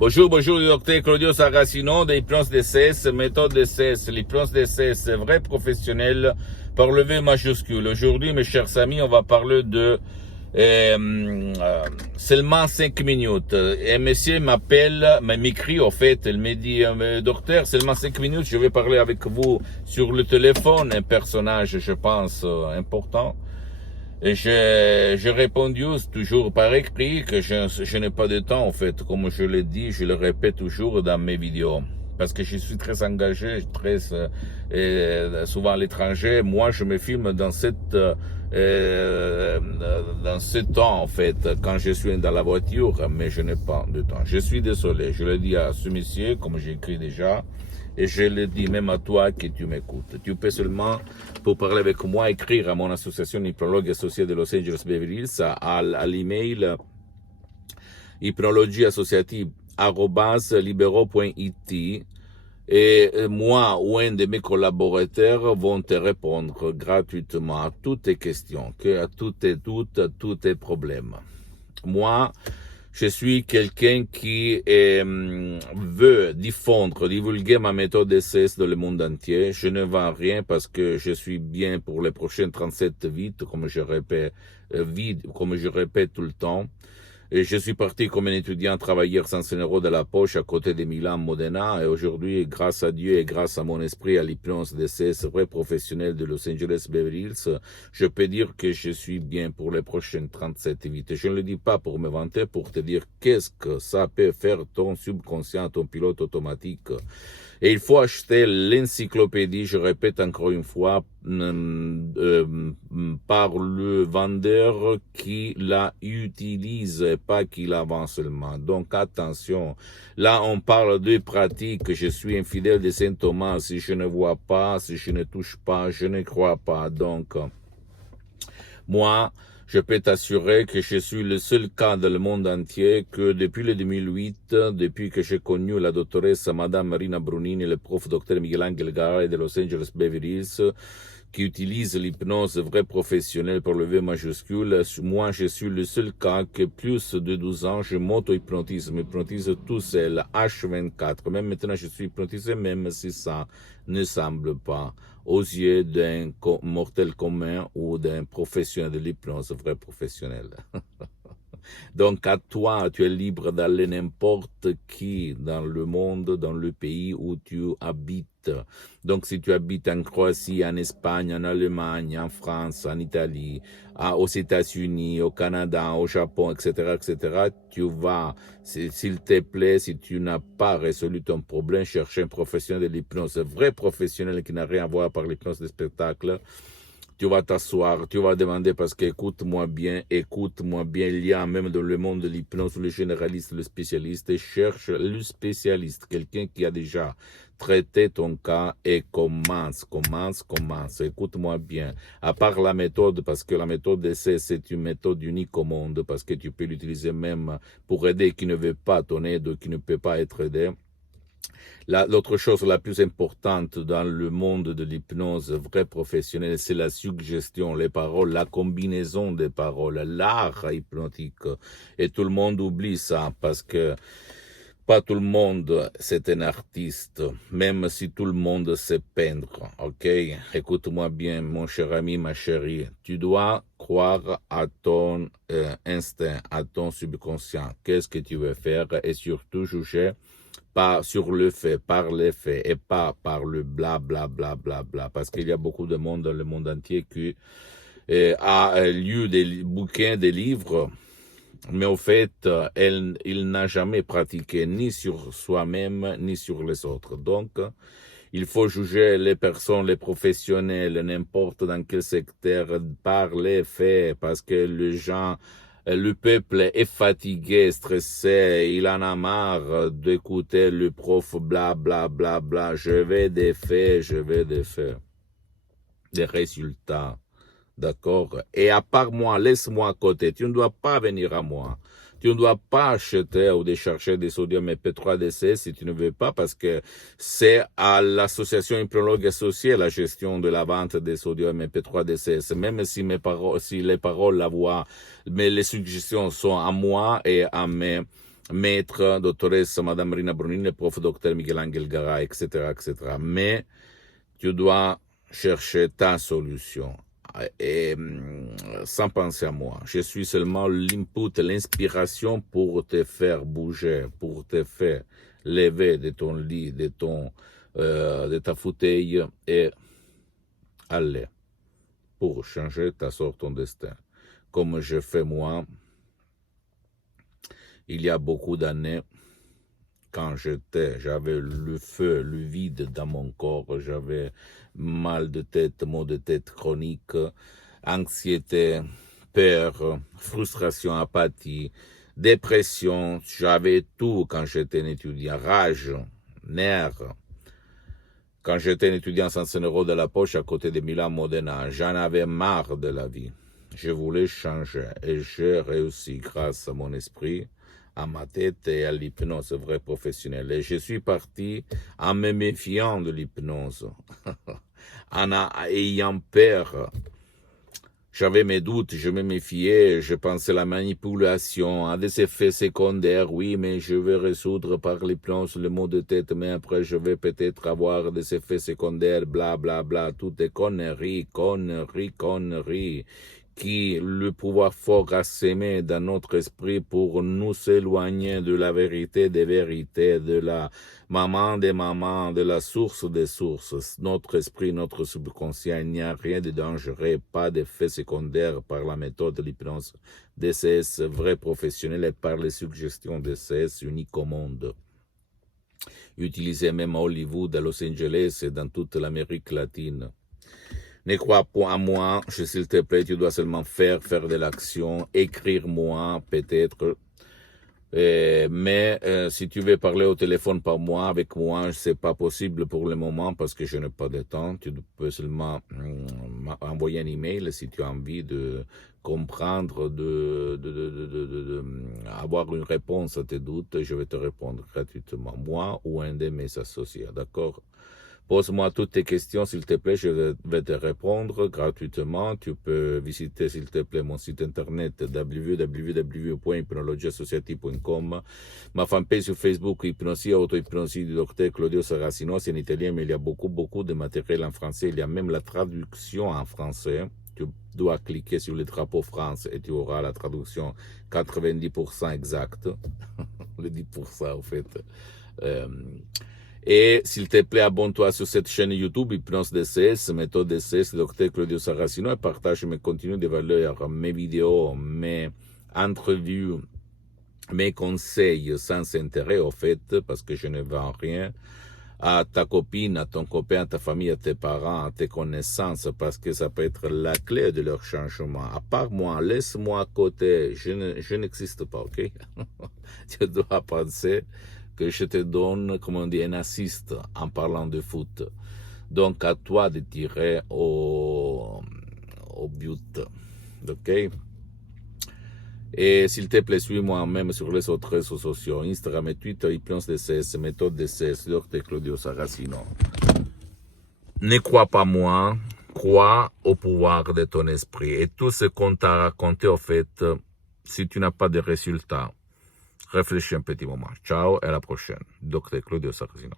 Bonjour, docteur Claudio Saracino de l'hypnose DCS, méthode DCS. L'hypnose DCS, vrai professionnel par le V majuscule. Aujourd'hui, mes chers amis, on va parler de seulement 5 minutes. Un monsieur m'écrit au fait, il me dit, docteur, seulement 5 minutes, je vais parler avec vous sur le téléphone, un personnage, je pense, important. Et j'ai répondu toujours par écrit que je n'ai pas de temps, en fait. Comme je l'ai dit, je le répète toujours dans mes vidéos. Parce que je suis très engagé, souvent à l'étranger. Moi, je me filme dans ce temps, en fait, quand je suis dans la voiture, mais je n'ai pas de temps. Je suis désolé. Je le dis à ce monsieur, comme j'ai écrit déjà. Et je le dis même à toi que tu m'écoutes. Tu peux seulement, pour parler avec moi, écrire à mon association hypnologue associée de Los Angeles Beverly Hills à l'email hypnologieassociative@libero.it et moi ou un de mes collaborateurs vont te répondre gratuitement à toutes tes questions, à tous tes doutes, à tous tes problèmes. Moi, je suis quelqu'un qui veut divulguer ma méthode DCS dans le monde entier. Je ne vends rien parce que je suis bien pour les prochaines 37 vies, comme je répète tout le temps. Et je suis parti comme un étudiant travailleur sans €100 de la poche à côté de Milan, Modena. Et aujourd'hui, grâce à Dieu et grâce à mon esprit, à l'hypnose DCS vrai professionnel de Los Angeles Beverly Hills, je peux dire que je suis bien pour les prochaines 37 vies. Je ne le dis pas pour me vanter, pour te dire qu'est-ce que ça peut faire ton subconscient, ton pilote automatique. Et il faut acheter l'encyclopédie, je répète encore une fois, par le vendeur qui la utilise, pas qui la vend seulement. Donc attention, là on parle de pratiques, je suis infidèle de Saint Thomas, si je ne vois pas, si je ne touche pas, je ne crois pas. Donc, moi, je peux t'assurer que je suis le seul cas dans le monde entier que depuis le 2008, depuis que j'ai connu la doctoresse Madame Marina Brunini, le prof Dr Miguel-Angel Garay de Los Angeles Beverly Hills, qui utilise l'hypnose vrai professionnelle pour le V majuscule, moi je suis le seul cas que plus de 12 ans, je m'auto-hypnotise, m'hypnotise tout seul, H24. Même maintenant je suis hypnotisé, même si ça ne semble pas aux yeux d'un mortel commun ou d'un professionnel de l'hypnose vrai professionnel. Donc à toi, tu es libre d'aller n'importe qui dans le monde, dans le pays où tu habites. Donc si tu habites en Croatie, en Espagne, en Allemagne, en France, en Italie, aux États-Unis, au Canada, au Japon, etc., tu vas, s'il te plaît, si tu n'as pas résolu ton problème, chercher un professionnel de l'hypnose, un vrai professionnel qui n'a rien à voir par l'hypnose de spectacle. Tu vas t'asseoir, tu vas demander parce que écoute-moi bien, il y a même dans le monde de l'hypnose, le généraliste, le spécialiste, et cherche le spécialiste, quelqu'un qui a déjà traité ton cas et commence, écoute-moi bien, à part la méthode, parce que la méthode d'essai, c'est une méthode unique au monde, parce que tu peux l'utiliser même pour aider qui ne veut pas ton aide, qui ne peut pas être aidé. L'autre chose la plus importante dans le monde de l'hypnose vrai professionnelle, c'est la suggestion, les paroles, la combinaison des paroles, l'art hypnotique. Et tout le monde oublie ça parce que pas tout le monde c'est un artiste, même si tout le monde sait peindre, ok? Écoute-moi bien, mon cher ami, ma chérie. Tu dois croire à ton instinct, à ton subconscient. Qu'est-ce que tu veux faire et surtout juger pas sur le fait, par les faits et pas par le bla bla bla bla bla, parce qu'il y a beaucoup de monde dans le monde entier qui a lu des bouquins, des livres, mais au fait, il n'a jamais pratiqué ni sur soi-même ni sur les autres. Donc, il faut juger les personnes, les professionnels, n'importe dans quel secteur, par les faits, parce que le peuple est fatigué, stressé, il en a marre d'écouter le prof bla bla bla bla. Je veux des faits, des résultats. D'accord? Et à part moi, laisse-moi à côté. Tu ne dois pas venir à moi. Tu ne dois pas acheter ou décharger des sodium MP3 DC si tu ne veux pas, parce que c'est à l'association hypnologue associée la gestion de la vente des sodium MP3 DC. Même si si les paroles, la voix, mais les suggestions sont à moi et à mes maître, doctoresse, Madame Rina Brunini, le prof docteur Miguel-Angel Garay, etc., etc. Mais tu dois chercher ta solution. Et sans penser à moi. Je suis seulement l'input, l'inspiration pour te faire bouger, pour te faire lever de ton lit, de ta fauteuil et aller pour changer ta sorte, ton destin. Comme je fais moi, il y a beaucoup d'années, quand j'avais le feu, le vide dans mon corps, j'avais mal de tête, maux de tête chronique, anxiété, peur, frustration, apathie, dépression, j'avais tout quand j'étais un étudiant, rage, nerfs. Quand j'étais un étudiant sans 100 € de la poche à côté de Milan Modena, j'en avais marre de la vie. Je voulais changer et j'ai réussi grâce à mon esprit, à ma tête et à l'hypnose vraie professionnelle. Et je suis parti en me méfiant de l'hypnose, en ayant peur. J'avais mes doutes, je me méfiais, je pensais à la manipulation, à des effets secondaires. Oui, mais je vais résoudre par l'hypnose le mot de tête, mais après je vais peut-être avoir des effets secondaires, bla bla bla, toutes des conneries, qui le pouvoir fort a sémé dans notre esprit pour nous éloigner de la vérité des vérités, de la maman des mamans, de la source des sources. Notre esprit, notre subconscient, il n'y a rien de dangereux, pas d'effet secondaire par la méthode de l'hypnose DCS vrai professionnel et par les suggestions DCS uniques au monde. Utilisé même à Hollywood, à Los Angeles et dans toute l'Amérique latine. Ne crois pas à moi, s'il te plaît, tu dois seulement faire de l'action, écrire moi, peut-être. Mais si tu veux parler au téléphone par moi, avec moi, c'est pas possible pour le moment parce que je n'ai pas de temps. Tu peux seulement envoyer un email si tu as envie de comprendre, avoir une réponse à tes doutes. Je vais te répondre gratuitement, moi ou un de mes associés, d'accord? Pose-moi toutes tes questions, s'il te plaît, je vais te répondre gratuitement. Tu peux visiter, s'il te plaît, mon site internet www.hypnologiassociative.com, ma fanpage sur Facebook, Hypnosie, Auto-Hypnosie du docteur Claudio Saracino, c'est en italien, mais il y a beaucoup de matériel en français. Il y a même la traduction en français. Tu dois cliquer sur le drapeau France et tu auras la traduction 90% exacte. Le 10% en fait. Et s'il te plaît, abonne-toi sur cette chaîne YouTube, Hypnose DCS, méthode DCS, Dr Claudio Saracino, et partage mes contenus de valeur, mes vidéos, mes entrevues, mes conseils sans intérêt, au fait, parce que je ne vends rien, à ta copine, à ton copain, à ta famille, à tes parents, à tes connaissances, parce que ça peut être la clé de leur changement. À part moi, laisse-moi à côté, je n'existe pas, ok? Tu dois penser que je te donne, comme on dit, un assist en parlant de foot. Donc, à toi de tirer au but. OK? Et s'il te plaît, suis-moi même sur les autres réseaux sociaux, Instagram et Twitter, Hypnose DCS, méthode DCS, Dr Claudio Saracino. Ne crois pas moi, crois au pouvoir de ton esprit. Et tout ce qu'on t'a raconté, au fait, si tu n'as pas de résultats, réfléchis un petit moment. Ciao et à la prochaine. Dr Claudio Saracino.